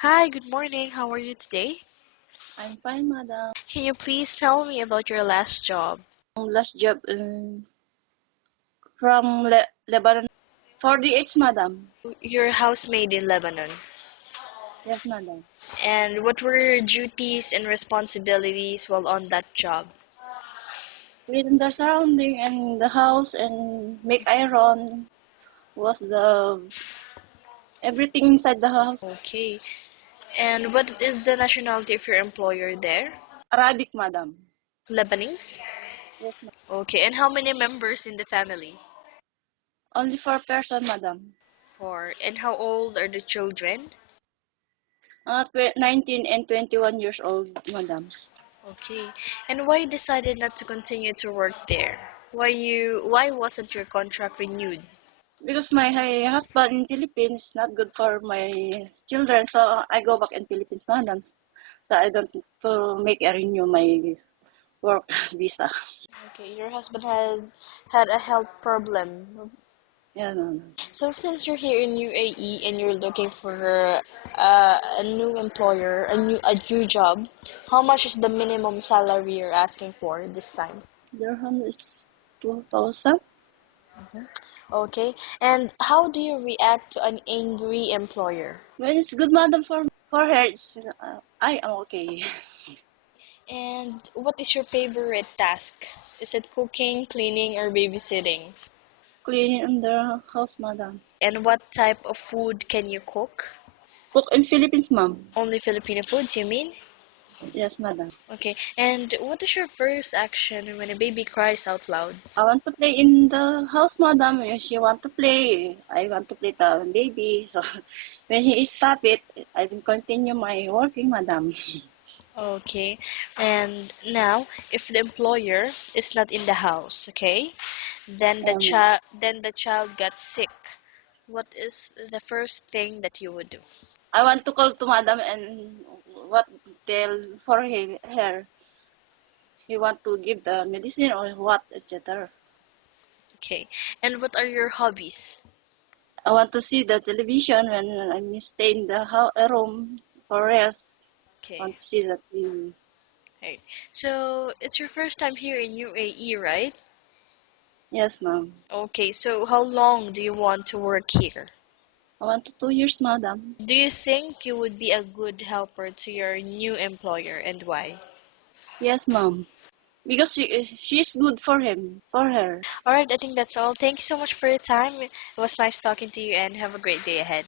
Hi, good morning. How are you today? I'm fine, madam. Can you please tell me about your last job? Last job from Lebanon. 48, madam. Your housemaid in Lebanon. Yes, madam. And what were your duties and responsibilities while on that job? Clean the surrounding and the house and make iron was the everything inside the house. Okay. And what is the nationality of your employer there? Arabic, madam. Lebanese? Yes, madam. Okay. And how many members in the family? Only 4 person, madam. Four. And how old are the children? 19 and 21 years old, madam. Okay. And why you decided not to continue to work there? Why wasn't your contract renewed? Because my husband in Philippines is not good for my children, so I go back in Philippines, madam. So I don't to make a renew my work visa. Okay, your husband had a health problem. Yeah, no. So since you're here in UAE and you're looking for a new employer, a new job, how much is the minimum salary you're asking for this time? Dirham is 2,000. Okay, and how do you react to an angry employer? When it's good, madam, for her, I am okay. And what is your favorite task? Is it cooking, cleaning, or babysitting? Cleaning in the house, madam. And what type of food can you cook? Cook in Philippines, ma'am. Only Filipino foods, you mean? Yes, madam. Okay, and what is your first action when a baby cries out loud? I want to play in the house, madam. When she want to play, I want to play the baby. So when he stop it, I will continue my working, madam. Okay, and now if the employer is not in the house, okay, then the child got sick. What is the first thing that you would do? I want to call to madam and what tell for her. He want to give the medicine or what, etc. Okay, and what are your hobbies? I want to see the television when I stay in the room for rest. I Okay, want to see that TV. right. So it's your first time here in UAE, right? Yes, ma'am. Okay, so how long do you want to work here? I want to 2 years, madam. Do you think you would be a good helper to your new employer and why? Yes, ma'am. Because she's good for him, for her. All right, I think that's all. Thank you so much for your time. It was nice talking to you and have a great day ahead.